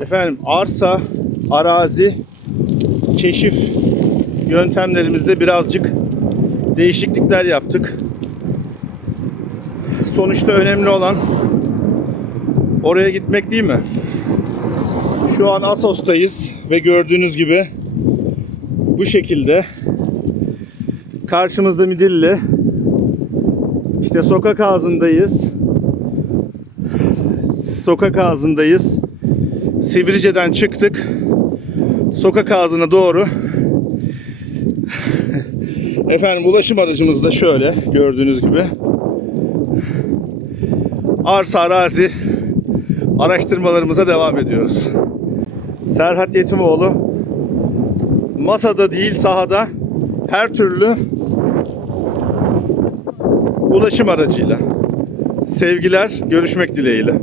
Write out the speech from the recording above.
Efendim arsa, arazi, keşif yöntemlerimizde birazcık değişiklikler yaptık. Sonuçta önemli olan oraya gitmek değil mi? Şu an Asos'tayız ve gördüğünüz gibi bu şekilde karşımızda Midilli işte sokak ağzındayız. Sokak ağzındayız. Sivrice'den çıktık. Sokak ağzına doğru. Efendim ulaşım aracımız da şöyle gördüğünüz gibi. Arsa arazi araştırmalarımıza devam ediyoruz. Serhat Yetimoğlu masada değil sahada her türlü ulaşım aracıyla. Sevgiler, görüşmek dileğiyle.